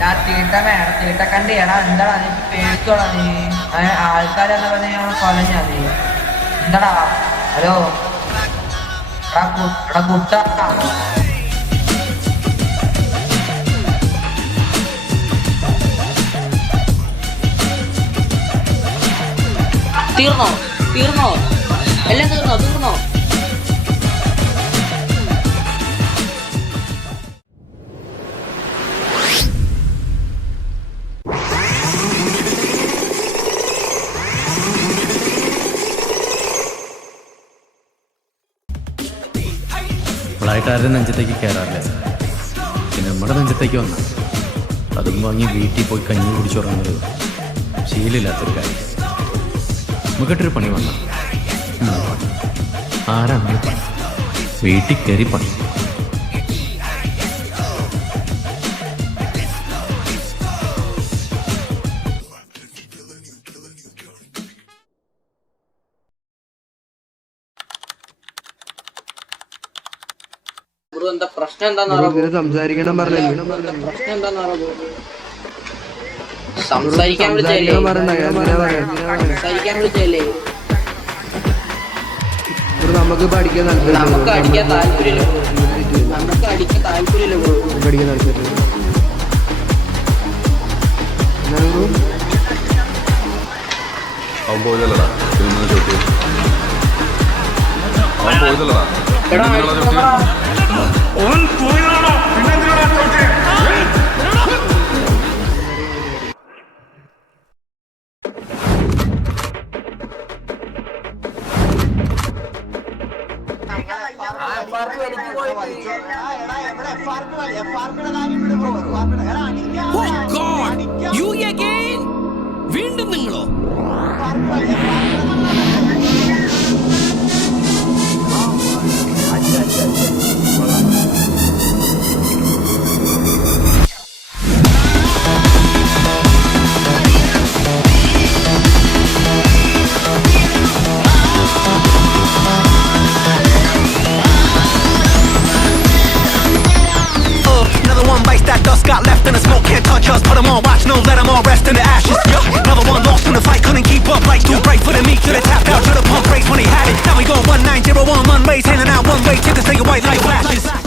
ഞാൻ തീട്ട വേണം തീട്ട കണ്ട് എടാ എന്താടാ നീ പേടിച്ചോടാ നീ? ആൾക്കാരെന്ന് പറഞ്ഞാൽ ഞങ്ങൾ നീ. എന്താടാ? ഹലോ? എടാ എടാ കുട്ട. തീർന്നോ? തീർന്നോ? എല്ലാം തീർന്നോ? തീർന്നോ? ഫ്ലൈറ്റാരുടെ നെഞ്ചത്തേക്ക് കയറാറില്ല. പിന്നെ നമ്മുടെ നെഞ്ചത്തേക്ക് വന്ന. അതും വാങ്ങി വീട്ടിൽ പോയി കഞ്ഞി കുടിച്ചുറങ്ങുന്നത് ശീലമില്ലാത്തൊരു കാര്യം. നമുക്കിട്ടൊരു പണി വന്ന. ആരാണ് വീട്ടിൽ കയറി പണി. ബ്രോ എന്താ പ്രശ്നം എന്താന്ന് പറ ഇങ്ങനെ സംസാരിക്കണം പറഞ്ഞു. പ്രശ്നം എന്താന്ന് പറ ബ്രോ സംസാരിക്കാൻ വിളിച്ചല്ലേ സംസാരിക്കാൻ വിളിച്ചല്ലേ നമുക്ക് പഠിക്കാൻ താല്പര്യം നമുക്ക് അടിക്കാൻ താല്പര്യമില്ല. നമുക്ക് അടിക്കാൻ താല്പര്യമില്ല ബ്രോ പഠിക്കാൻ താല്പര്യം എന്താണ് ബ്രോ അവൻ പോയതല്ലടാ. ചോട്ടി അവൻ പോയതല്ലടാ. നിങ്ങളെ ചോട്ടി യു അഗൈൻ വീണ്ടും നിങ്ങളോ? Left the smoke can't touch us. Put 'em on watch, no, let 'em all rest in the ashes. Yeah. Another one lost in the fight, couldn't keep up. Lights too bright for the meat, should have tapped out the pump race when he had it. Now we go 1901, one ways, handing out one way tickets to your white light flashes.